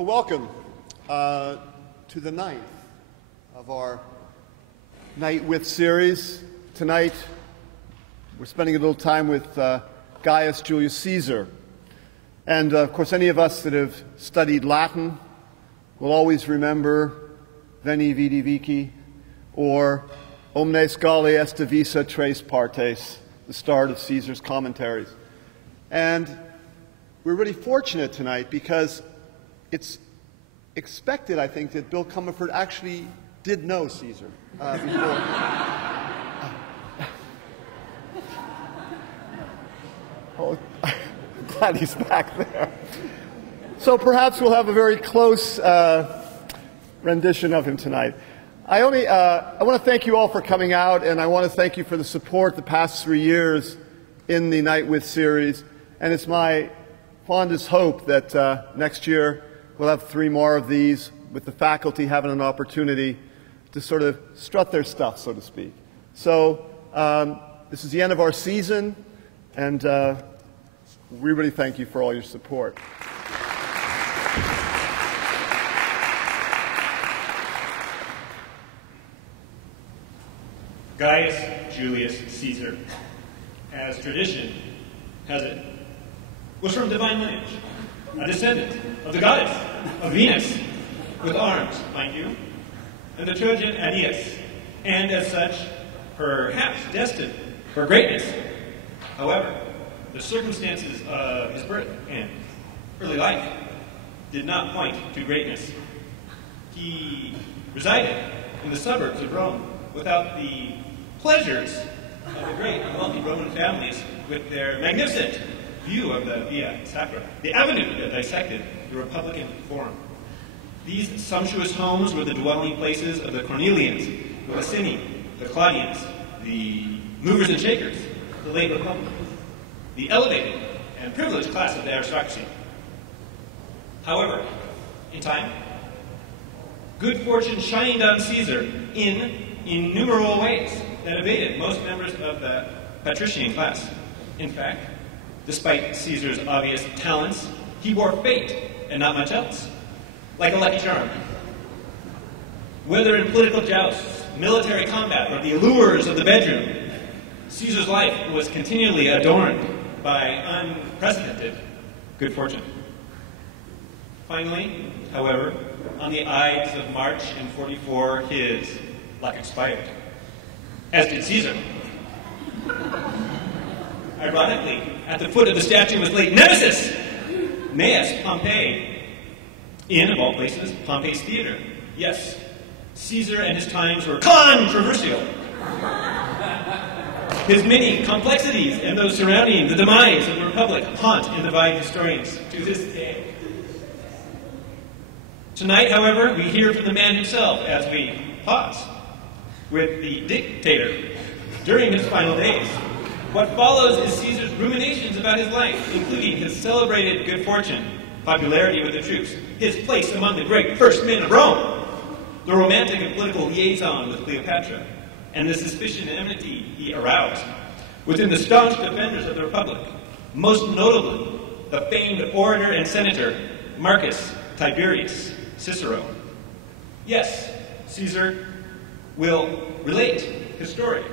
Well, welcome to the ninth of our Night With series. Tonight, we're spending a little time with Gaius Julius Caesar. And, of course, any of us that have studied Latin will always remember Veni Vidi Vici or Omnes Galli est divisa tres partes, the start of Caesar's commentaries. And we're really fortunate tonight because it's expected, I think, that Bill Cumiford actually did know Caesar before. Oh, I'm glad he's back there. So perhaps we'll have a very close rendition of him tonight. I want to thank you all for coming out, and I want to thank you for the support the past 3 years in the Night With series. And it's my fondest hope that next year we'll have 3 more of these, with the faculty having an opportunity to sort of strut their stuff, so to speak. So this is the end of our season, and we really thank you for all your support. Gaius Julius Caesar, as tradition has it, was from divine lineage, a descendant of the goddess of Venus, with arms, mind you, and the Trojan Aeneas, and as such, perhaps destined for greatness. However, the circumstances of his birth and early life did not point to greatness. He resided in the suburbs of Rome without the pleasures of the great and wealthy Roman families with their magnificent view of the Via Sacra, the avenue that dissected the Republican Forum. These sumptuous homes were the dwelling places of the Cornelians, the Licini, the Claudians, the movers and shakers, the late Republicans, the elevated and privileged class of the aristocracy. However, in time, good fortune shined on Caesar in innumerable ways that evaded most members of the patrician class. In fact, despite Caesar's obvious talents, he bore fate and not much else, like a lucky charm. Whether in political jousts, military combat, or the allures of the bedroom, Caesar's life was continually adorned by unprecedented good fortune. Finally, however, on the Ides of March in 44, his luck expired, as did Caesar. Ironically, at the foot of the statue was laid Nemesis, Gnaeus Pompey, in, of all places, Pompey's theater. Yes, Caesar and his times were controversial. His many complexities and those surrounding the demise of the Republic haunt and divide historians to this day. Tonight, however, we hear from the man himself as we pause with the dictator during his final days. What follows is Caesar's ruminations about his life, including his celebrated good fortune, popularity with the troops, his place among the great first men of Rome, the romantic and political liaison with Cleopatra, and the suspicion and enmity he aroused within the staunch defenders of the Republic, most notably the famed orator and senator Marcus Tiberius Cicero. Yes, Caesar will relate his story.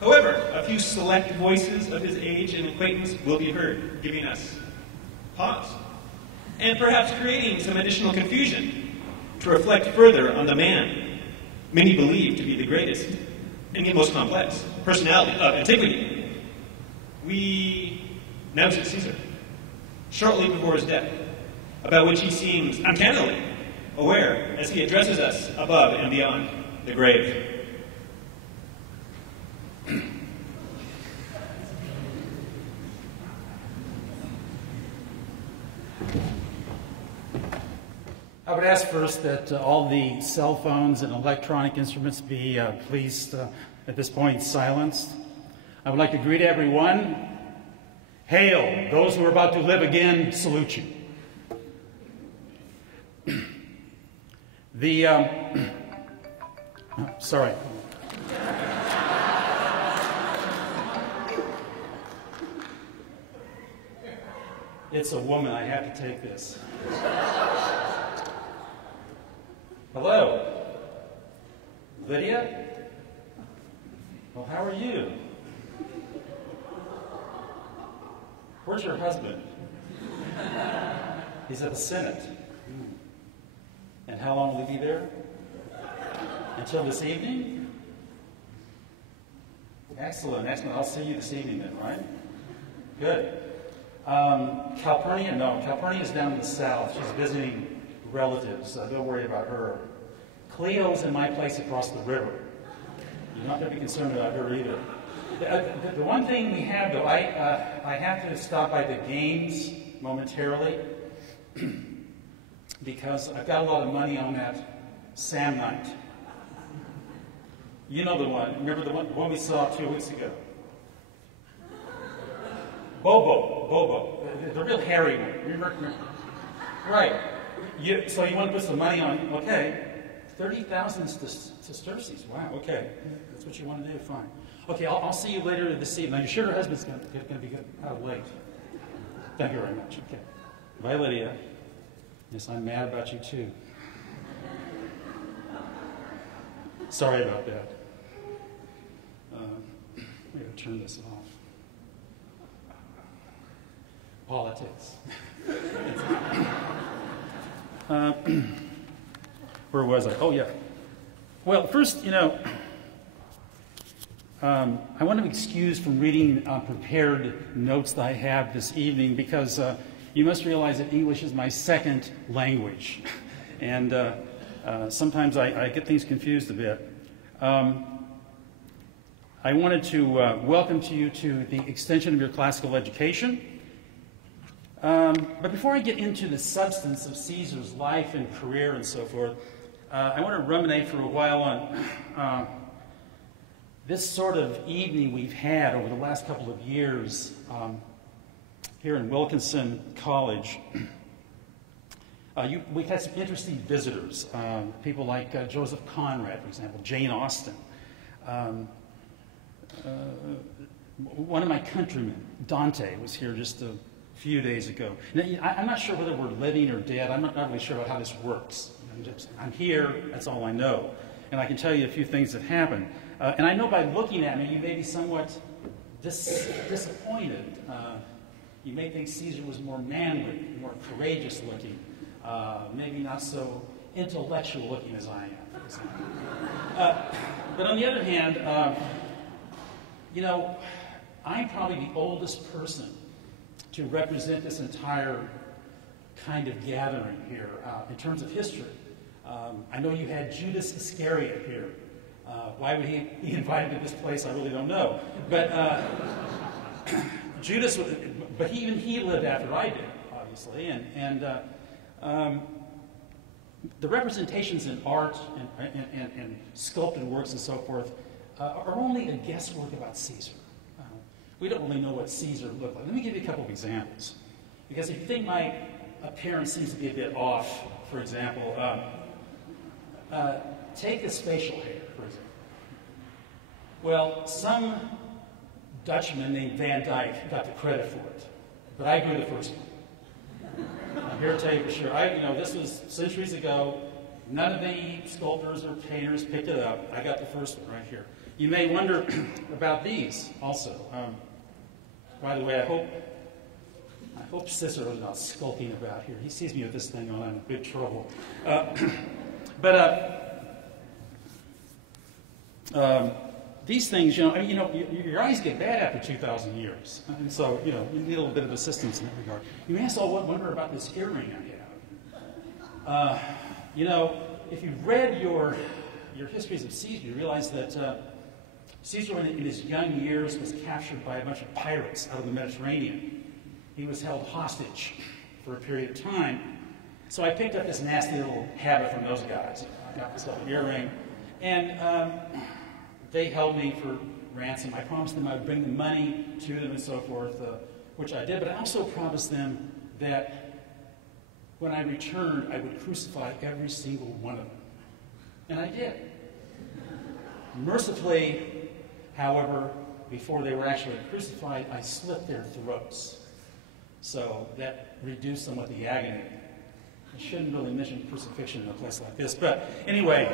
However, a few select voices of his age and acquaintance will be heard, giving us pause, and perhaps creating some additional confusion to reflect further on the man many believe to be the greatest and most complex personality of antiquity. We now see Caesar, shortly before his death, about which he seems uncannily aware as he addresses us above and beyond the grave. I would ask first that all the cell phones and electronic instruments be please, at this point, silenced. I would like to greet everyone. Hail, those who are about to live again, salute you. Sorry. It's a woman. I have to take this. Hello. Lydia? Well, how are you? Where's your husband? He's at the Senate. And how long will he be there? Until this evening? Excellent, excellent. I'll see you this evening then, right? Good. Calpurnia? No, Calpurnia is down in the south. She's visiting relatives. Don't worry about her. Cleo's in my place across the river. You're not going to be concerned about her either. The one thing we have, though, I have to stop by the games momentarily because I've got a lot of money on that Sam night. You know the one. Remember the one we saw 2 weeks ago? Bobo. The real hairy one. Remember? Right. So you want to put some money on, okay. 30,000 sesterces. Wow, okay. That's what you want to do? Fine. Okay, I'll see you later this evening. Now, you're sure your husband's going to be out of late? Thank you very much. Okay. Bye, Lydia. Yes, I'm mad about you, too. Sorry about that. I'm going to turn this off. Politics. Where was I? Oh, yeah. Well, first, I want to be excused from reading prepared notes that I have this evening because you must realize that English is my second language. And sometimes I get things confused a bit. I wanted to welcome you to the extension of your classical education. But before I get into the substance of Caesar's life and career and so forth, I want to ruminate for a while on this sort of evening we've had over the last couple of years here in Wilkinson College. We've had some interesting visitors, people like Joseph Conrad, for example, Jane Austen. One of my countrymen, Dante, was here just a few days ago. Now, I'm not sure whether we're living or dead. I'm not really sure about how this works. I'm here, that's all I know. And I can tell you a few things that happened. And I know by looking at me, you may be somewhat disappointed. You may think Caesar was more manly, more courageous looking, maybe not so intellectual looking as I am, for example. But on the other hand, I'm probably the oldest person to represent this entire kind of gathering here in terms of history. I know you had Judas Iscariot here. Why would he be invited to this place? I really don't know. But Judas, but even he lived after I did, obviously. And the representations in art and sculpted works and so forth are only a guesswork about Caesar. We don't really know what Caesar looked like. Let me give you a couple of examples. Because if you think my appearance seems to be a bit off, for example, take the spatial hair, for example. Well, some Dutchman named Van Dyck got the credit for it, but I grew the first one. I'm here to tell you for sure. This was centuries ago. None of the sculptors or painters picked it up. I got the first one right here. You may wonder about these also. By the way, I hope Cicero's not skulking about here. He sees me with this thing on, I'm in big trouble. These things, your eyes get bad after 2,000 years. And so, you need a little bit of assistance in that regard. You may also wonder about this earring I have. If you've read your histories of Caesar, you realize that Caesar, in his young years, was captured by a bunch of pirates out of the Mediterranean. He was held hostage for a period of time. So I picked up this nasty little habit from those guys. I got this little earring. And they held me for ransom. I promised them I would bring the money to them and so forth, which I did. But I also promised them that when I returned, I would crucify every single one of them. And I did. Mercifully, however, before they were actually crucified, I slit their throats. So that reduced somewhat the agony. I shouldn't really mention crucifixion in a place like this, but anyway,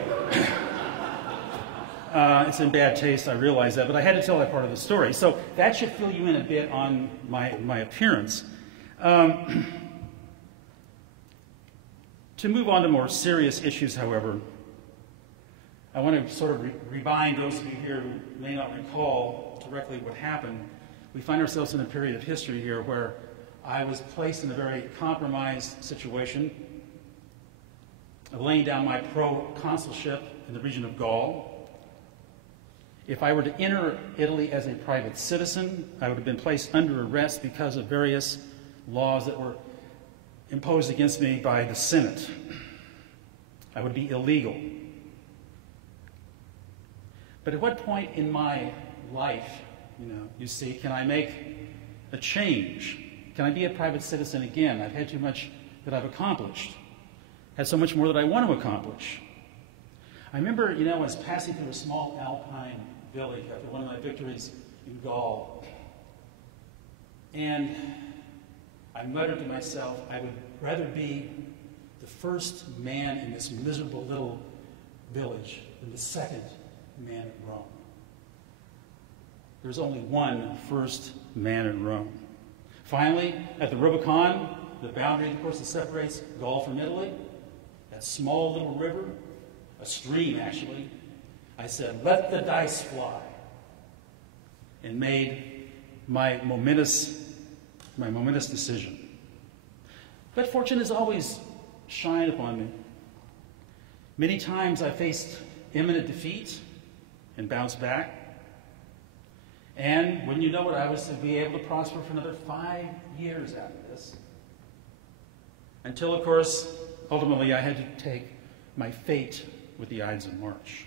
it's in bad taste, I realize that, but I had to tell that part of the story. So that should fill you in a bit on my appearance. To move on to more serious issues, however, I want to sort of remind those of you here who may not recall directly what happened. We find ourselves in a period of history here where I was placed in a very compromised situation of laying down my pro-consulship in the region of Gaul. If I were to enter Italy as a private citizen, I would have been placed under arrest because of various laws that were imposed against me by the Senate. I would be illegal. But at what point in my life, you see, can I make a change? Can I be a private citizen again? I've had too much that I've accomplished. Had so much more that I want to accomplish. I remember, I was passing through a small alpine village after one of my victories in Gaul. And I muttered to myself, I would rather be the first man in this miserable little village than the second man in Rome. There's only one first man in Rome. Finally, at the Rubicon, the boundary, of course, that separates Gaul from Italy, that small little river, a stream actually, I said, let the dice fly, and made my momentous decision. But fortune has always shined upon me. Many times I faced imminent defeat and bounced back. And wouldn't you know it, I was to be able to prosper for another 5 years after this. Until, of course, ultimately I had to take my fate with the Ides of March.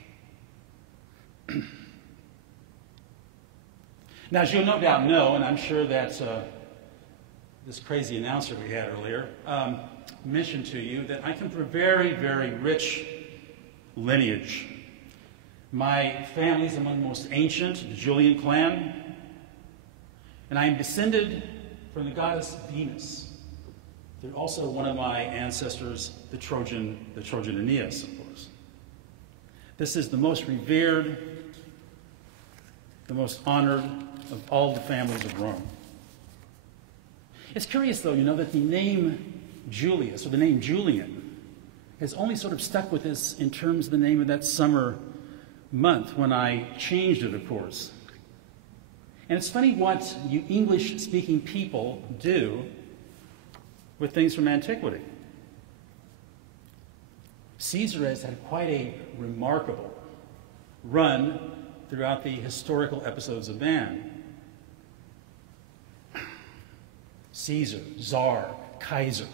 Now, as you'll no doubt know, and I'm sure that this crazy announcer we had earlier mentioned to you, that I come from a very, very rich lineage. My family is among the most ancient, the Julian clan, and I am descended from the goddess Venus. They're also one of my ancestors, the Trojan Aeneas, of course. This is the most revered, the most honored of all the families of Rome. It's curious, though, that the name Julius, or the name Julian, has only sort of stuck with us in terms of the name of that summer month when I changed it, of course. And it's funny what you English-speaking people do with things from antiquity. Caesar has had quite a remarkable run throughout the historical episodes of man. Caesar, Czar, Kaiser.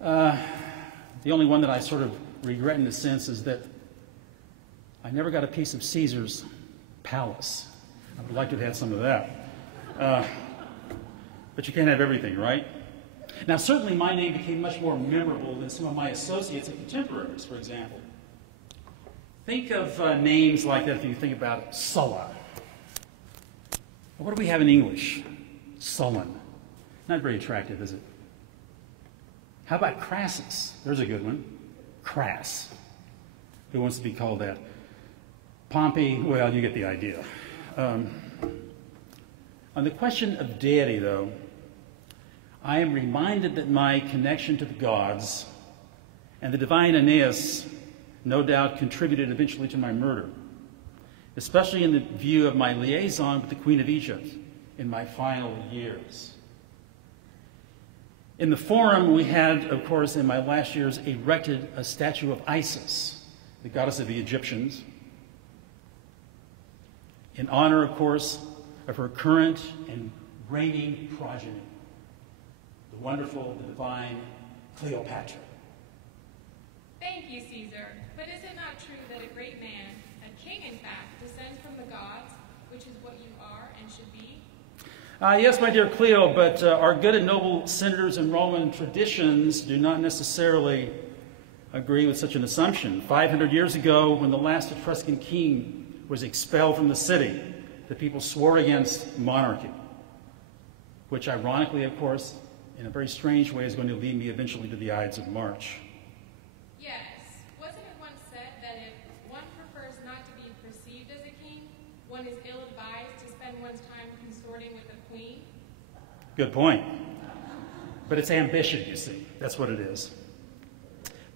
The only one that I sort of regret in a sense is that I never got a piece of Caesar's palace. I would like to have had some of that. But you can't have everything, right? Now, certainly my name became much more memorable than some of my associates and contemporaries, for example. Think of names like that if you think about Sulla. What do we have in English? Sullen. Not very attractive, is it? How about Crassus? There's a good one. Crass. Who wants to be called that? Pompey, well, you get the idea. On the question of deity, though, I am reminded that my connection to the gods and the divine Aeneas no doubt contributed eventually to my murder, especially in the view of my liaison with the Queen of Egypt in my final years. In the Forum, we had, of course, in my last years, erected a statue of Isis, the goddess of the Egyptians, in honor, of course, of her current and reigning progeny, the wonderful, the divine Cleopatra. Thank you, Caesar. But is it not true that a great man, a king in fact, descends from the gods, which is what you are and should be? Yes, my dear Cleo, but our good and noble senators and Roman traditions do not necessarily agree with such an assumption. 500 years ago, when the last Etruscan king was expelled from the city, the people swore against monarchy, which ironically, of course, in a very strange way, is going to lead me eventually to the Ides of March. Yes. Wasn't it once said that if one prefers not to be perceived as a king, one is ill-advised to spend one's time consorting with a queen? Good point. But it's ambition, you see. That's what it is.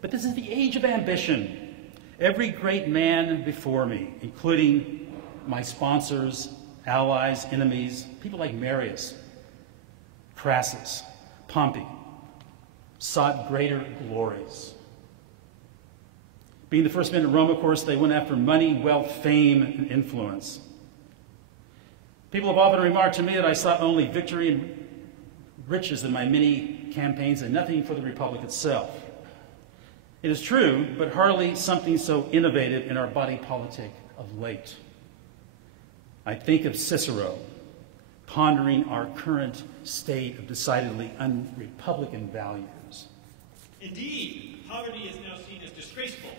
But this is the age of ambition. Every great man before me, including my sponsors, allies, enemies, people like Marius, Crassus, Pompey, sought greater glories. Being the first men in Rome, of course, they went after money, wealth, fame, and influence. People have often remarked to me that I sought only victory and riches in my many campaigns and nothing for the Republic itself. It is true, but hardly something so innovative in our body politic of late. I think of Cicero, pondering our current state of decidedly un-republican values. Indeed, poverty is now seen as disgraceful.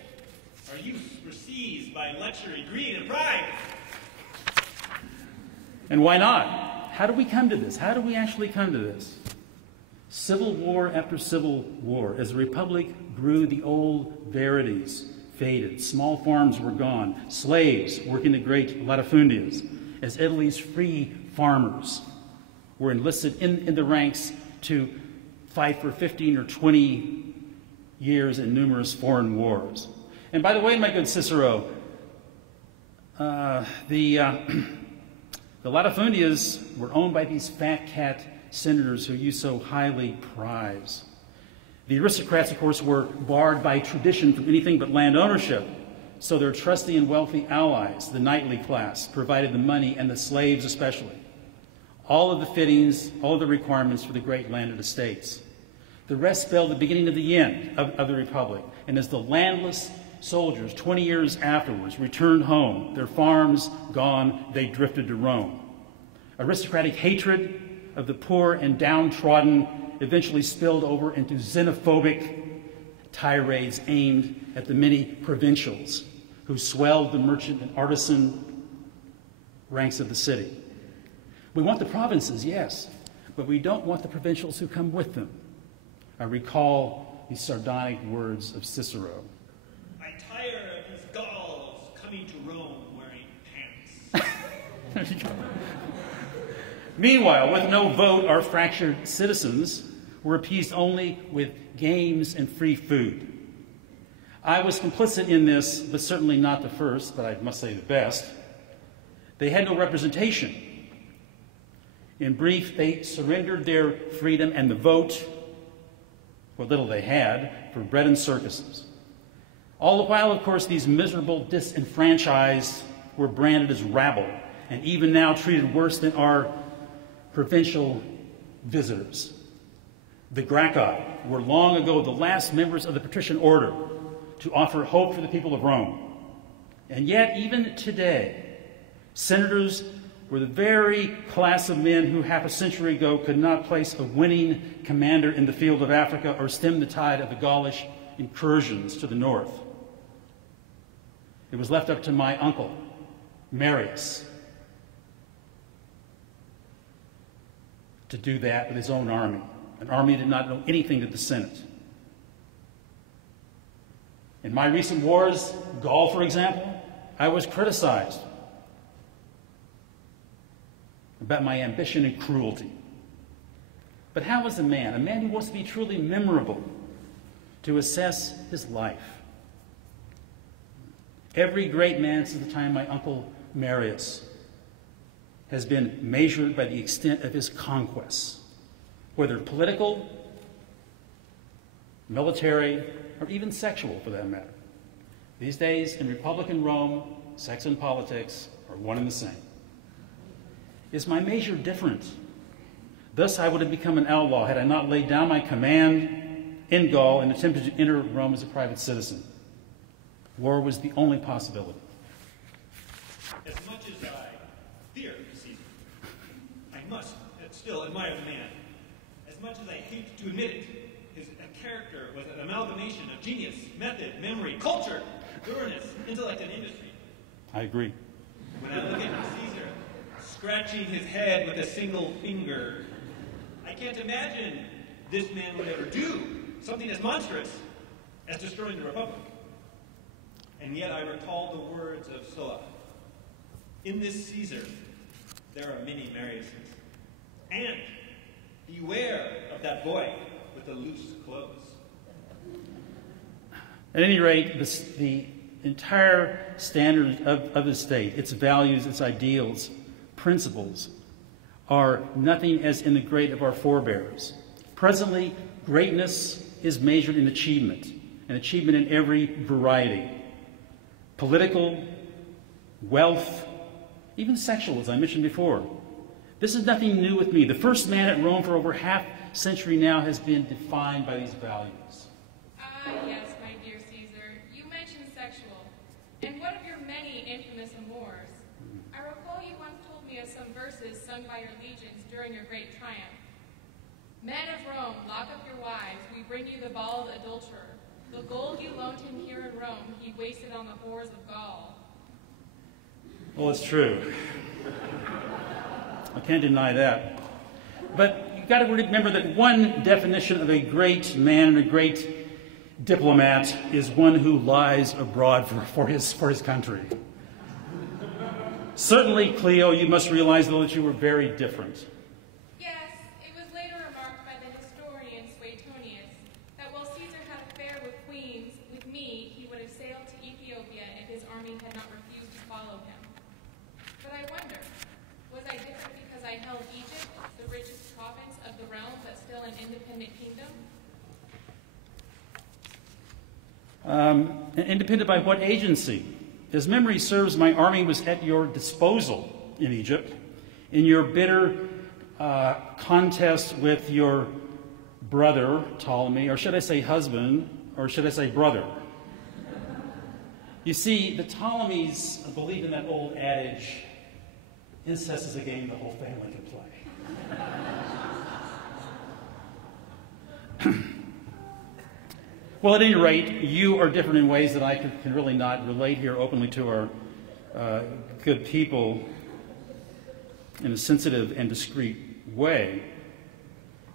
Our youth were seized by luxury, greed, and pride. And why not? How do we come to this? How do we actually come to this? Civil war after civil war. As the Republic grew, the old verities faded. Small farms were gone. Slaves working the great latifundias. As Italy's free farmers were enlisted in the ranks to fight for 15 or 20 years in numerous foreign wars. And by the way, my good Cicero, the latifundias were owned by these fat cat senators who you so highly prize. The aristocrats, of course, were barred by tradition from anything but land ownership, so their trusty and wealthy allies, the knightly class, provided the money, and the slaves especially. All of the fittings, all of the requirements for the great landed estates. The rest spelled the beginning of the end of the Republic, and as the landless soldiers, 20 years afterwards, returned home, their farms gone, they drifted to Rome. Aristocratic hatred of the poor and downtrodden eventually spilled over into xenophobic tirades aimed at the many provincials who swelled the merchant and artisan ranks of the city. We want the provinces, yes, but we don't want the provincials who come with them. I recall the sardonic words of Cicero. I tire of these Gauls coming to Rome wearing pants. Meanwhile, with no vote, our fractured citizens were appeased only with games and free food. I was complicit in this, but certainly not the first, but I must say the best. They had no representation. In brief, they surrendered their freedom and the vote, what little they had, for bread and circuses. All the while, of course, these miserable disenfranchised were branded as rabble, and even now treated worse than our provincial visitors. The Gracchi were long ago the last members of the patrician order to offer hope for the people of Rome. And yet, even today, senators were the very class of men who half a century ago could not place a winning commander in the field of Africa or stem the tide of the Gaulish incursions to the north. It was left up to my uncle, Marius, to do that with his own army, an army that did not know anything of the Senate. In my recent wars, Gaul, for example, I was criticized about my ambition and cruelty. But how is a man who wants to be truly memorable, to assess his life? Every great man since the time of my uncle Marius has been measured by the extent of his conquests, whether political, military, or even sexual for that matter. These days, in Republican Rome, sex and politics are one and the same. Is my measure different? Thus, I would have become an outlaw had I not laid down my command in Gaul and attempted to enter Rome as a private citizen. War was the only possibility. As much as I fear Caesar, I must still admire the man. As much as I hate to admit it, his character was an amalgamation of genius, method, memory, culture, thoroughness, intellect, and industry. I agree. When I look at Caesar, scratching his head with a single finger, I can't imagine this man would ever do something as monstrous as destroying the Republic. And yet I recall the words of Sulla. In this Caesar, there are many Mariuses. And beware of that boy with the loose clothes. At any rate, the entire standard of the state, its values, its ideals, principles, are nothing as in the great of our forebears. Presently, greatness is measured in achievement, and achievement in every variety. Political, wealth, even sexual, as I mentioned before. This is nothing new with me. The first man at Rome for over half a century now has been defined by these values. Yes, my dear Caesar. You mentioned sexual. And what of your many infamous amours? I recall you once told me of some verses sung by your legions during your great triumph. Men of Rome, lock up your wives. We bring you the bald adulterer. The gold you loaned him here in Rome, he wasted on the whores of Gaul. Well, it's true. I can't deny that. But you've got to remember that one definition of a great man and a great diplomat is one who lies abroad for his country. Certainly, Cleo, you must realize, though, that you were very different. Yes, it was later remarked by the historian Suetonius that while Caesar had a affair with queens, with me, he would have sailed to Ethiopia if his army had not refused to follow him. But I wonder, was I different because I held Egypt, the richest province of the realm, but still an independent kingdom? Independent by what agency? As memory serves, my army was at your disposal in Egypt. In your bitter contest with your brother, Ptolemy, or should I say husband, or should I say brother? You see, the Ptolemies believed in that old adage, incest is a game the whole family can play. Well, at any rate, you are different in ways that I can really not relate here openly to our good people in a sensitive and discreet way.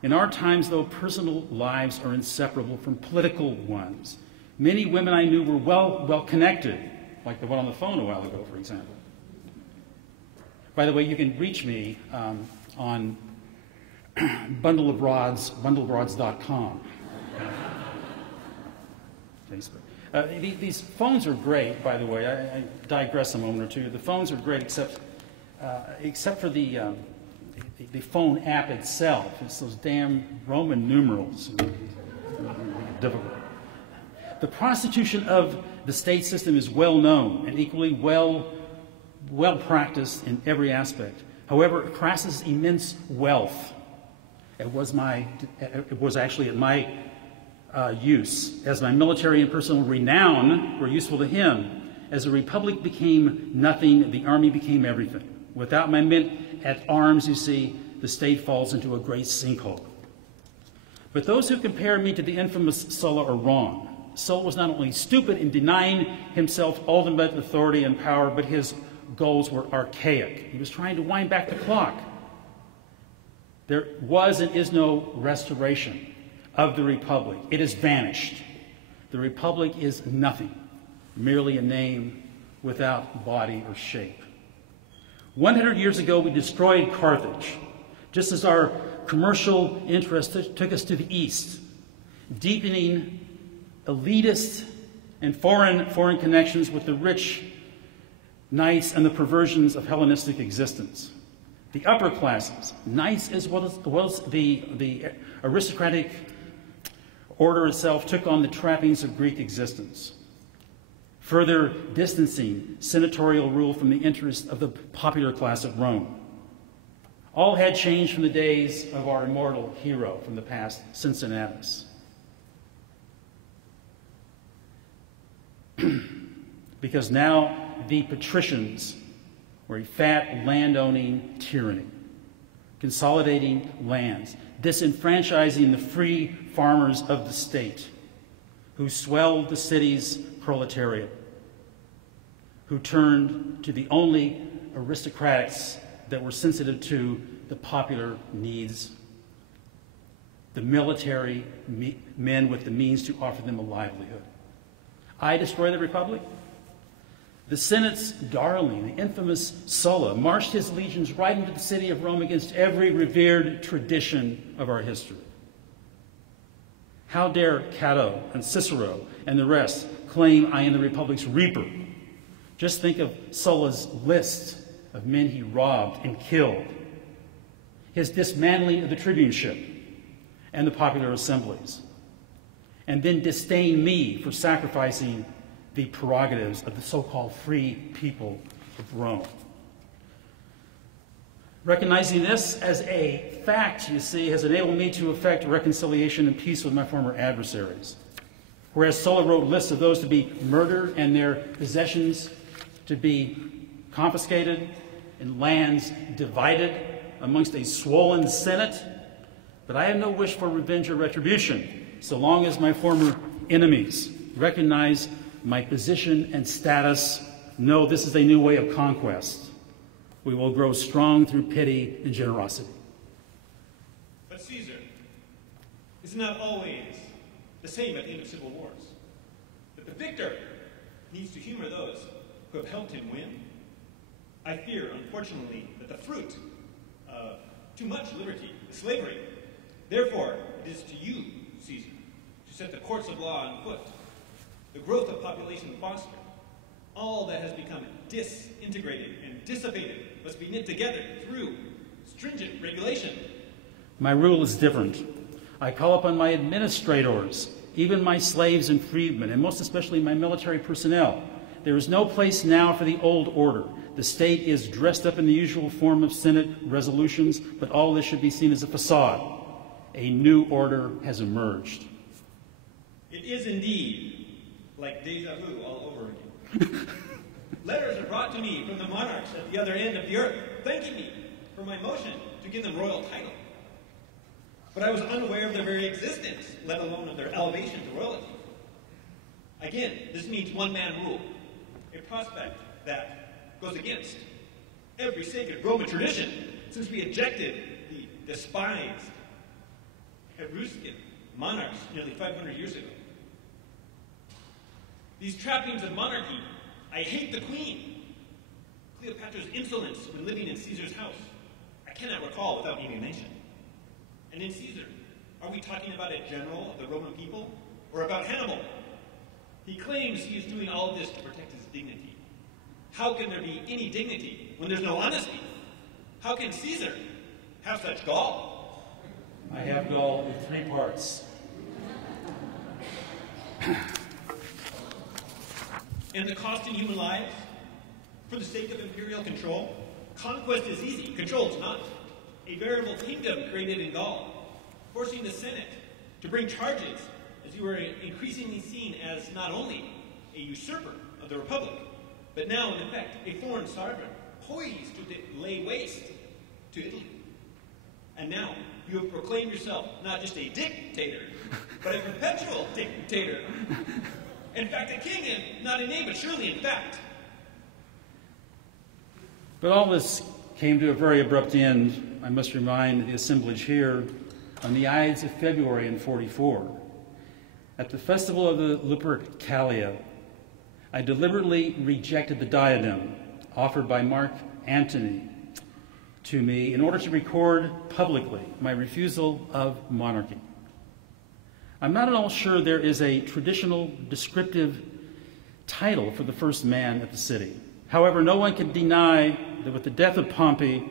In our times, though, personal lives are inseparable from political ones. Many women I knew were well connected, like the one on the phone a while ago, for example. By the way, you can reach me on bundleofrods.com. Facebook. These phones are great, by the way. I digress a moment or two. The phones are great, except for the phone app itself. It's those damn Roman numerals. Difficult. The prostitution of the state system is well known and equally well practiced in every aspect. However, Crassus' immense wealth, it was actually at my use, as my military and personal renown were useful to him. As the republic became nothing, the army became everything. Without my men at arms, you see, the state falls into a great sinkhole. But those who compare me to the infamous Sulla are wrong. Sulla was not only stupid in denying himself ultimate authority and power, but his goals were archaic. He was trying to wind back the clock. There was and is no restoration of the Republic. It has vanished. The Republic is nothing, merely a name without body or shape. 100 years ago, we destroyed Carthage, just as our commercial interest took us to the east, deepening elitist and foreign connections with the rich knights and the perversions of Hellenistic existence. The upper classes, knights as well as the aristocratic order itself, took on the trappings of Greek existence, further distancing senatorial rule from the interests of the popular class of Rome. All had changed from the days of our immortal hero from the past, Cincinnatus. Because now the patricians were a fat landowning tyranny, consolidating lands, disenfranchising the free farmers of the state, who swelled the city's proletariat, who turned to the only aristocrats that were sensitive to the popular needs. the military men with the means to offer them a livelihood. I destroy the Republic? The Senate's darling, the infamous Sulla, marched his legions right into the city of Rome against every revered tradition of our history. How dare Cato and Cicero and the rest claim I am the Republic's reaper? Just think of Sulla's list of men he robbed and killed, his dismantling of the tribuneship and the popular assemblies, and then disdain me for sacrificing the prerogatives of the so-called free people of Rome. Recognizing this as a fact, you see, has enabled me to effect reconciliation and peace with my former adversaries. Whereas Sulla wrote lists of those to be murdered and their possessions to be confiscated and lands divided amongst a swollen Senate, but I have no wish for revenge or retribution, so long as my former enemies recognize my position and status. No, this is a new way of conquest. We will grow strong through pity and generosity. But Caesar is not always the same at the end of civil wars. But the victor needs to humor those who have helped him win. I fear, unfortunately, that the fruit of too much liberty is slavery. Therefore, it is to you, Caesar, to set the courts of law on foot, the growth of population fostered. All that has become disintegrated and dissipated must be knit together through stringent regulation. My rule is different. I call upon my administrators, even my slaves and freedmen, and most especially my military personnel. There is no place now for the old order. The state is dressed up in the usual form of Senate resolutions, but all this should be seen as a facade. A new order has emerged. It is indeed like deja vu all over again. Letters are brought to me from the monarchs at the other end of the earth, thanking me for my motion to give them royal title. But I was unaware of their very existence, let alone of their elevation to royalty. Again, this means one-man rule, a prospect that goes against every sacred Roman tradition, since we ejected the despised Etruscan monarchs nearly 500 years ago. These trappings of monarchy, I hate the queen. Cleopatra's insolence when living in Caesar's house, I cannot recall without needing a mention. And in Caesar, are we talking about a general of the Roman people or about Hannibal? He claims he is doing all of this to protect his dignity. How can there be any dignity when there's no honesty? How can Caesar have such gall? I have gall in 3 parts. And the cost in human lives? For the sake of imperial control? Conquest is easy, control is not. A veritable kingdom created in Gaul, forcing the Senate to bring charges as you were increasingly seen as not only a usurper of the Republic, but now, in effect, a foreign sovereign poised to lay waste to Italy. And now, you have proclaimed yourself not just a dictator, but a perpetual dictator. In fact, a king, and not in name, but surely in fact. But all this came to a very abrupt end, I must remind the assemblage here, on the Ides of February in 44. At the festival of the Lupercalia, I deliberately rejected the diadem offered by Mark Antony to me in order to record publicly my refusal of monarchy. I'm not at all sure there is a traditional descriptive title for the first man at the city. However, no one can deny that with the death of Pompey,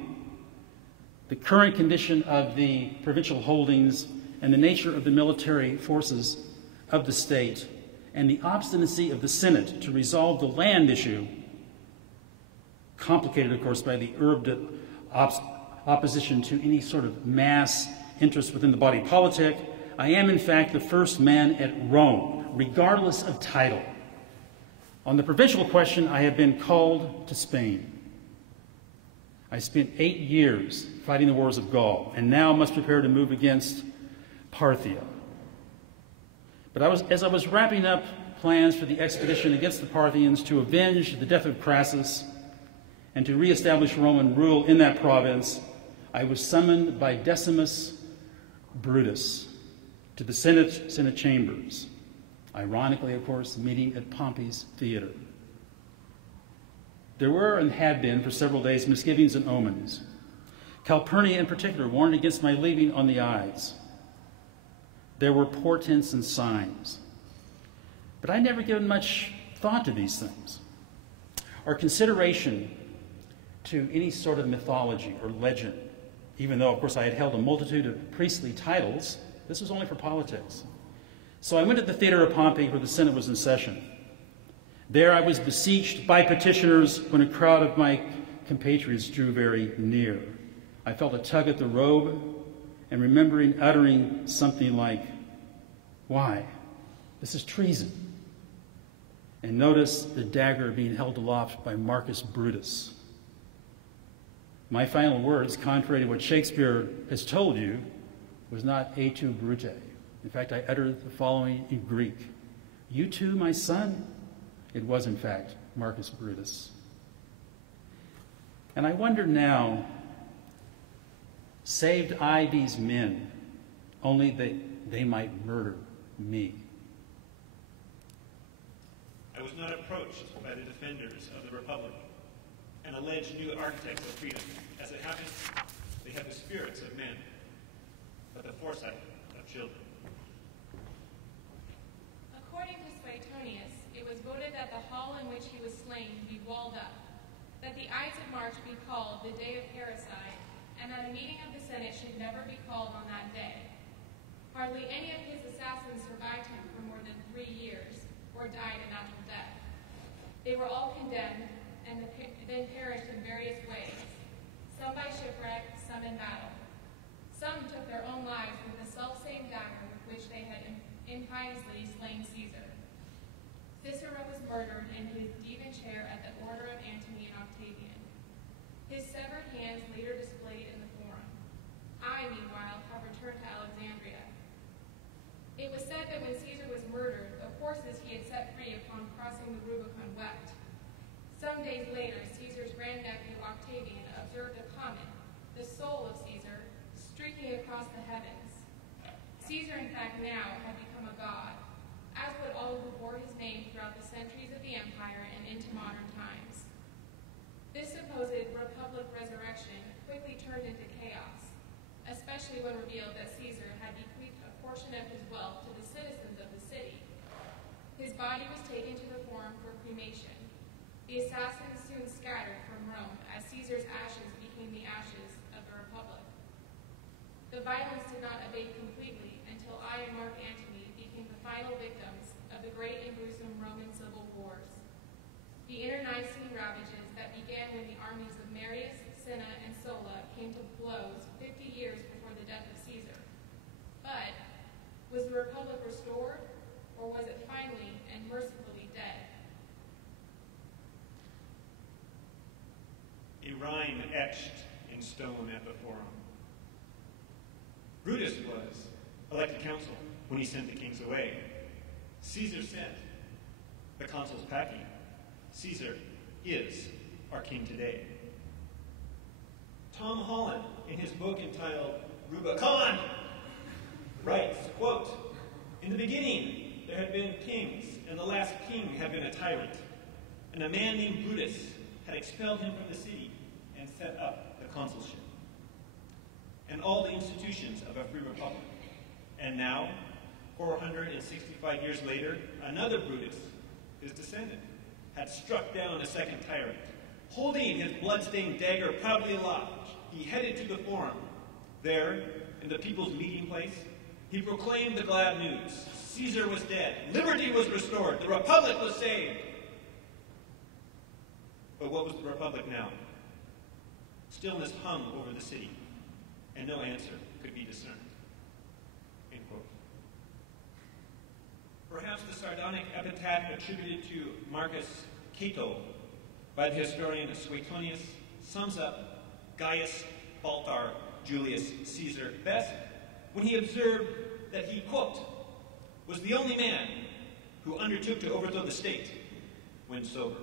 the current condition of the provincial holdings and the nature of the military forces of the state and the obstinacy of the Senate to resolve the land issue, complicated, of course, by the opposition to any sort of mass interest within the body politic, I am, in fact, the first man at Rome, regardless of title. On the provincial question, I have been called to Spain. I spent 8 years fighting the wars of Gaul, and now must prepare to move against Parthia. But as I was wrapping up plans for the expedition against the Parthians to avenge the death of Crassus and to reestablish Roman rule in that province, I was summoned by Decimus Brutus, to the Senate chambers, ironically, of course, meeting at Pompey's theater. There were and had been for several days misgivings and omens. Calpurnia in particular warned against my leaving on the Ides. There were portents and signs. But I'd never given much thought to these things, or consideration to any sort of mythology or legend. Even though, of course, I had held a multitude of priestly titles, this was only for politics. So I went to the theater of Pompey where the Senate was in session. There I was besieged by petitioners when a crowd of my compatriots drew very near. I felt a tug at the robe and remembering uttering something like, "Why? This is treason." And notice the dagger being held aloft by Marcus Brutus. My final words, contrary to what Shakespeare has told you, was not "Et tu, Brute." In fact, I uttered the following in Greek: "You too, my son?" It was, in fact, Marcus Brutus. And I wonder now, saved I these men, only that they might murder me? I was not approached by the defenders of the Republic and alleged new architects of freedom. As it happens, they have the spirits of men, but the foresight of children. According to Suetonius, it was voted that the hall in which he was slain be walled up, that the Ides of March be called the day of parricide, and that a meeting of the Senate should never be called on that day. Hardly any of his assassins survived him for more than 3 years, or died a natural death. They were all condemned, and then perished in various ways, some by shipwreck, some in battle. Some took their own lives with the selfsame dagger with which they had impiously slain Caesar. Cicero was murdered in his divan chair at the order of Antony and Octavian. His severed hands later displayed in the Forum. I, meanwhile, have returned to Alexandria. It was said that when Caesar was murdered, the horses he had set free upon crossing the Rubicon wept. Some days later, Caesar's grandnephew Octavian observed a comet, the soul of Caesar, streaking across the heavens. Caesar, in fact, now had become a god, as would all who bore his name throughout the centuries of the empire and into modern times. This supposed republic resurrection quickly turned into chaos, especially when revealed that Caesar had bequeathed a portion of his wealth to the citizens of the city. His body was taken to the Forum for cremation. The assassins soon scattered from Rome as Caesar's ashes became the ashes of the republic. The violence did not abate completely until I and Mark Antony became the final victims of the great and gruesome Roman civil wars. The internecine ravages that began when the armies of Marius, Cinna, and Sulla came to blows 50 years before the death of Caesar. But was the republic restored, or was it finally and mercifully dead? A rhyme etched in stone at the Forum. Brutus was elected consul when he sent the kings away. Caesar sent the consuls packing. Caesar is our king today. Tom Holland, in his book entitled Rubicon, writes, quote, "In the beginning there had been kings, and the last king had been a tyrant, and a man named Brutus had expelled him from the city and set up the consulship and all the institutions of a free republic. And now, 465 years later, another Brutus, his descendant, had struck down a second tyrant. Holding his blood-stained dagger proudly aloft, he headed to the Forum. There, in the people's meeting place, he proclaimed the glad news. Caesar was dead. Liberty was restored. The republic was saved. But what was the republic now? Stillness hung over the city, and no answer could be discerned." End quote. Perhaps the sardonic epitaph attributed to Marcus Cato by the historian Suetonius sums up Gaius Baltar Julius Caesar best when he observed that he, quote, "was the only man who undertook to overthrow the state when sober."